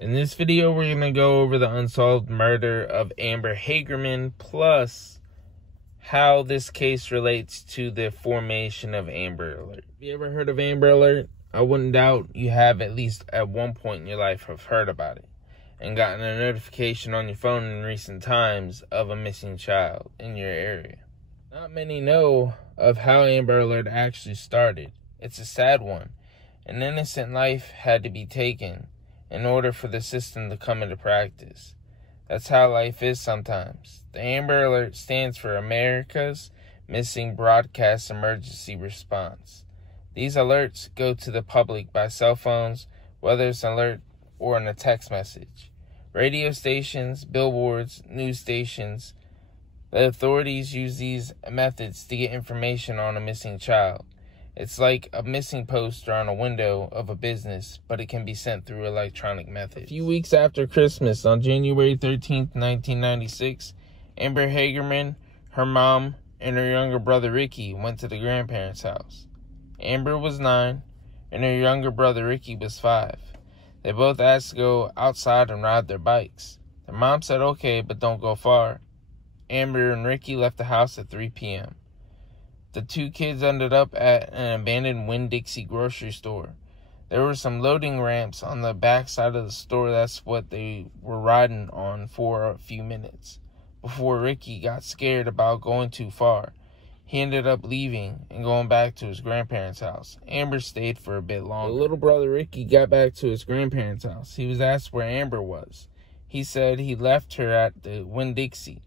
In this video, we're going to go over the unsolved murder of Amber Hagerman, plus how this case relates to the formation of Amber Alert. Have you ever heard of Amber Alert? I wouldn't doubt you have, at least at one point in your life, have heard about it and gotten a notification on your phone in recent times of a missing child in your area. Not many know of how Amber Alert actually started. It's a sad one. An innocent life had to be taken in order for the system to come into practice. That's how life is sometimes. The Amber Alert stands for America's Missing Broadcast Emergency Response. These alerts go to the public by cell phones, whether it's an alert or in a text message. Radio stations, billboards, news stations. The authorities use these methods to get information on a missing child. It's like a missing poster on a window of a business, but it can be sent through electronic methods. A few weeks after Christmas, on January 13th, 1996, Amber Hagerman, her mom, and her younger brother Ricky went to the grandparents' house. Amber was 9, and her younger brother Ricky was 5. They both asked to go outside and ride their bikes. Their mom said okay, but don't go far. Amber and Ricky left the house at 3 p.m. The two kids ended up at an abandoned Winn-Dixie grocery store. There were some loading ramps on the back side of the store. That's what they were riding on for a few minutes before Ricky got scared about going too far. He ended up leaving and going back to his grandparents' house. Amber stayed for a bit longer. The little brother Ricky got back to his grandparents' house. He was asked where Amber was. He said he left her at the Winn-Dixie.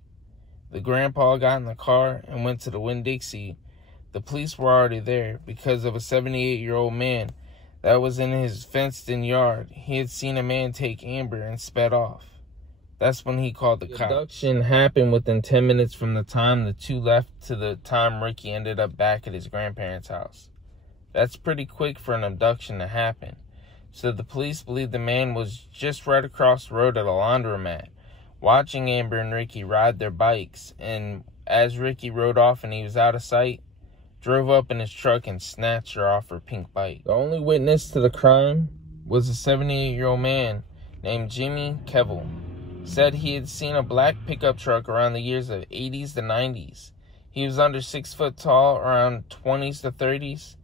The grandpa got in the car and went to the Winn-Dixie. The police were already there because of a 78-year-old man that was in his fenced-in yard. He had seen a man take Amber and sped off. That's when he called the cops. The abduction happened within 10 minutes from the time the two left to the time Ricky ended up back at his grandparents' house. That's pretty quick for an abduction to happen. So the police believe the man was just right across the road at a laundromat, watching Amber and Ricky ride their bikes, and as Ricky rode off and he was out of sight, drove up in his truck and snatched her off her pink bike. The only witness to the crime was a 78-year-old man named Jimmy Kevel. Said he had seen a black pickup truck around the years of 80s to 90s. He was under 6 foot tall, around 20s to 30s,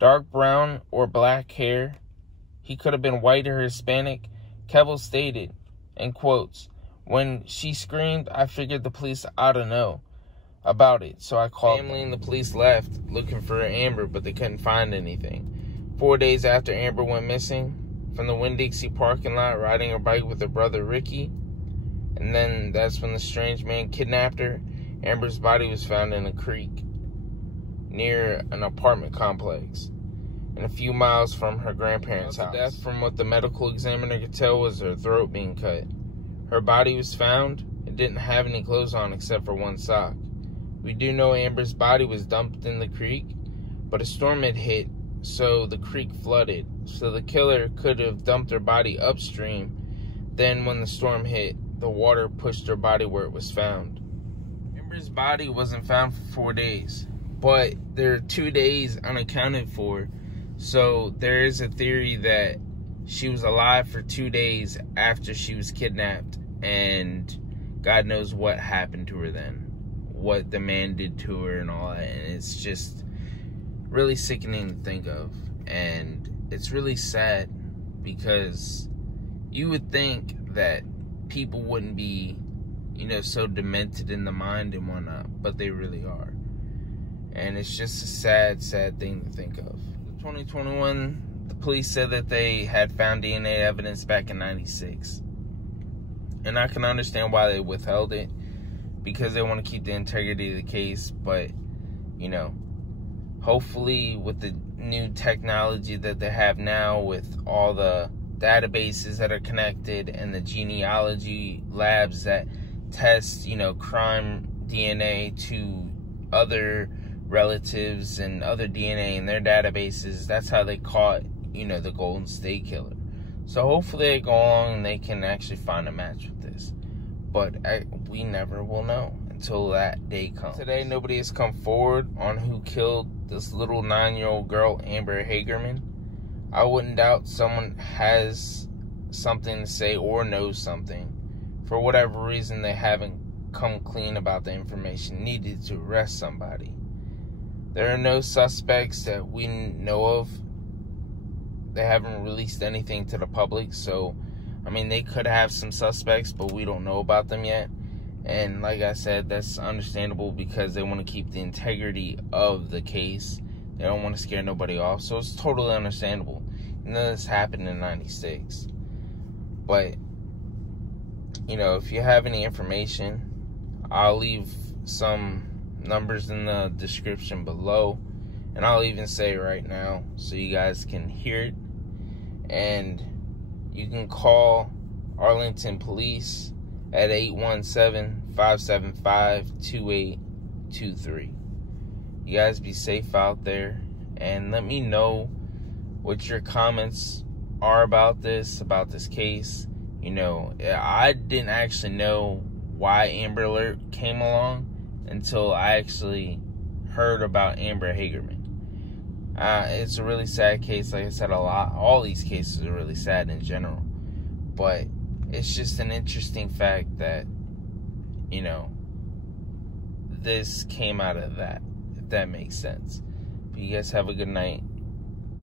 dark brown or black hair. He could have been white or Hispanic. Kevel stated, in quotes, "When she screamed, I figured the police ought to know about it, so I called." Family and the police left looking for Amber, but they couldn't find anything. 4 days after Amber went missing from the Winn-Dixie parking lot, riding her bike with her brother Ricky, and then that's when the strange man kidnapped her. Amber's body was found in a creek near an apartment complex and a few miles from her grandparents' house. Death, from what the medical examiner could tell, was her throat being cut. Her body was found. It didn't have any clothes on except for one sock. We do know Amber's body was dumped in the creek, but a storm had hit, so the creek flooded. So the killer could have dumped her body upstream. Then when the storm hit, the water pushed her body where it was found. Amber's body wasn't found for 4 days, but there are 2 days unaccounted for. So there is a theory that she was alive for 2 days after she was kidnapped, and God knows what happened to her then, what the man did to her and all that. And it's just really sickening to think of, and it's really sad because you would think that people wouldn't be, so demented in the mind and whatnot, but they really are. And it's just a sad, sad thing to think of. In 2021, the police said that they had found DNA evidence back in '96. And I can understand why they withheld it, because they want to keep the integrity of the case. But, hopefully with the new technology that they have now, with all the databases that are connected and the genealogy labs that test, crime DNA to other relatives and other DNA in their databases, that's how they caught, the Golden State Killer. So hopefully they go along and they can actually find a match with this. But we never will know until that day comes. Today, nobody has come forward on who killed this little 9-year-old girl, Amber Hagerman. I wouldn't doubt someone has something to say or know something. For whatever reason, they haven't come clean about the information needed to arrest somebody. There are no suspects that we know of. They haven't released anything to the public, so, I mean, they could have some suspects, but we don't know about them yet. And like I said, that's understandable because they want to keep the integrity of the case. They don't want to scare nobody off, so it's totally understandable. You know, this happened in 96. But, you know, if you have any information, I'll leave some numbers in the description below. And I'll even say it right now so you guys can hear it. And you can call Arlington Police at 817-575-2823. You guys be safe out there. And let me know what your comments are about this case. You know, I didn't actually know why Amber Alert came along until I actually heard about Amber Hagerman. It's a really sad case. Like I said, all these cases are really sad in general. But it's just an interesting fact that, you know, this came out of that, if that makes sense. But you guys have a good night.